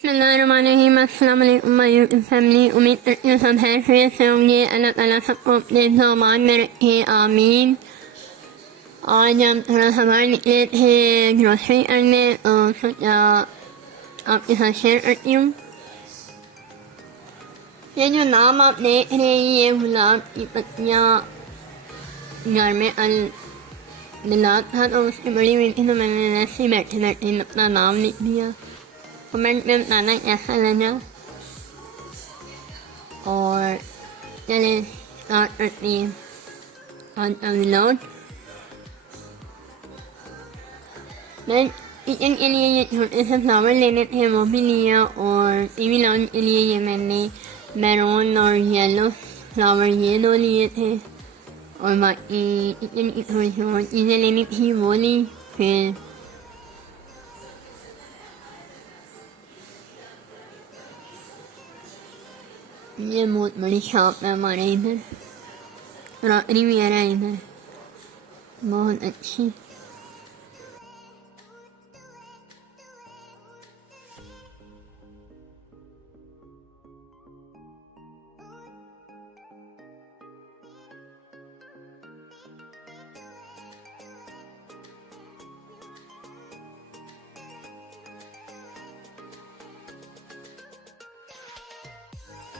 Bismillahirrahmanirrahim. Asalamualikum my YouTube family. उम्मीद करती हूँ सब खैरियत से होंगे। अल्लाह ताला सबको अपने सामान में रखे, आमीन। आज हम थोड़ा सामान निकले थे ग्रोसरी करने, तो सोचा आपके साथ शेयर करती हूँ। ये जो नाम आप देख रहे हैं, ये गुलाब की पत्तियाँ घर में मिला था, तो उसकी बड़ी हुई थी, तो मैंने ऐसे ही बैठे बैठे अपना नाम लिख दिया। कमेंट में बताना कैसा लगा, और चले स्टार्ट करते हैं आज का व्लॉग। मैं किचन के लिए ये छोटे से फ्लावर लेने थे, वो भी लिया, और टीवी लॉन्च के लिए ये मैंने मैरून और येलो फ्लावर ये दो लिए थे, और बाकी किचन की थोड़ी सी और चीज़ें लेनी थी वो ली। फिर ये बहुत बड़ी शॉप है हमारे इधर, ग्रोसरी भी है इधर, बहुत अच्छी।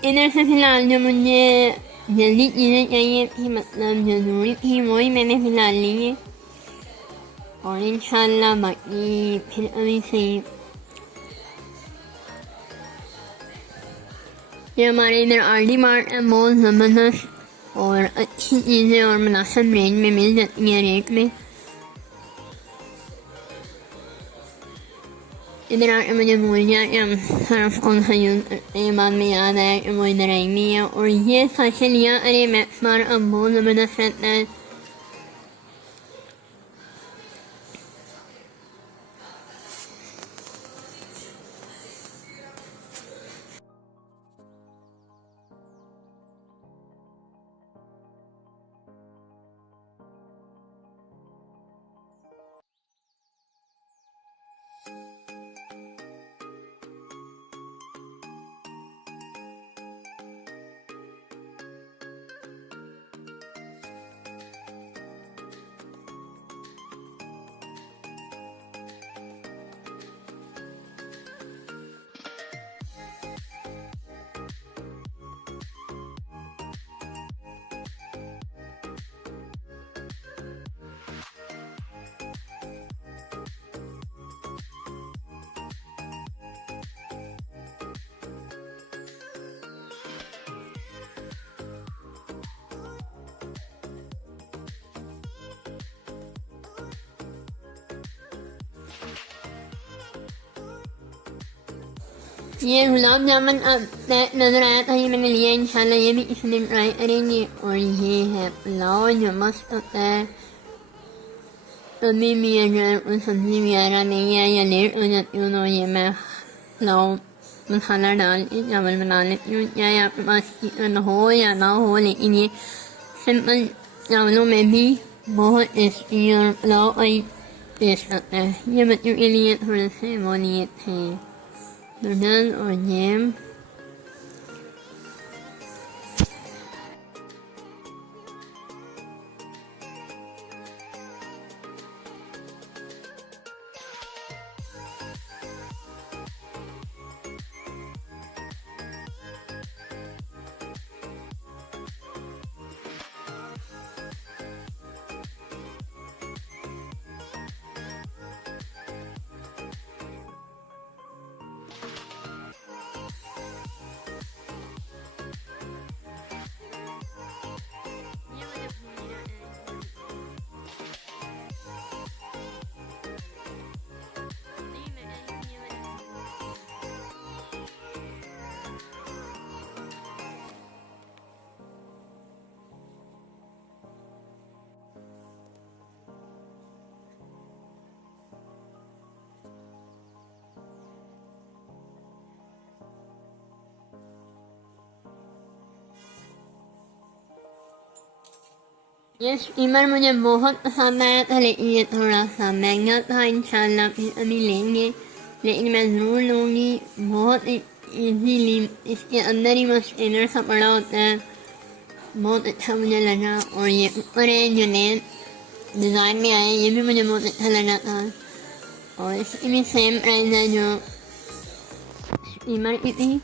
इधर से फिलहाल जो मुझे जल्दी चीज़ें चाहिए थी, मतलब ज़रूरी थी, वही मैंने फ़िलहाल ली है, और इंशाल्लाह बाकी फिर अभी से। ये हमारे इधर RdMart है, बहुत ज़बरदस्त और अच्छी चीज़ें और मुनासिब रेंज में मिल जाती हैं, रेट में। इधर आके मुझे भूल गया कि हम सर्फ कौन सा यूज़ करते हैं, बाद में याद आया कि वो इधर आई नहीं है। और ये साशे लिया, अरे मैक्स बार अब बहुत ज़बरदस्त रहता है। ये गुलाब जामुन अब नज़र आया था, ये मैंने लिया, इंशाल्लाह ये भी किसी दिन ट्राई करेंगे। और ये है पुलाव जो मस्त होता है, कभी भी अगर कोई सब्ज़ी वगैरह नहीं है या लेट हो जाती हूँ, तो ये मैं पुलाव मसाला डाल के चावल बना लेती हूँ, चाहे आपके पास चिकन हो या ना हो, लेकिन ये सिंपल चावलों में भी बहुत टेस्टी और पुलाव का ही टेस्ट आता है। ये बच्चों के लिए थोड़े से वो लिए थे नूडल और जैम। ये स्टीमर मुझे बहुत पसंद आया था, लेकिन ये थोड़ा सा महंगा था। इंशाल्लाह फिर अभी लेंगे, लेकिन मैं ज़रूर लूँगी। बहुत ईजीली इसके अंदर ही बस इनर सा पड़ा होता है, बहुत अच्छा मुझे लगा। और ये ऊपर है जो नए डिज़ाइन में आए, ये भी मुझे बहुत अच्छा लगा था। और इसकी भी सेम प्राइस है जो स्टीमर की थी।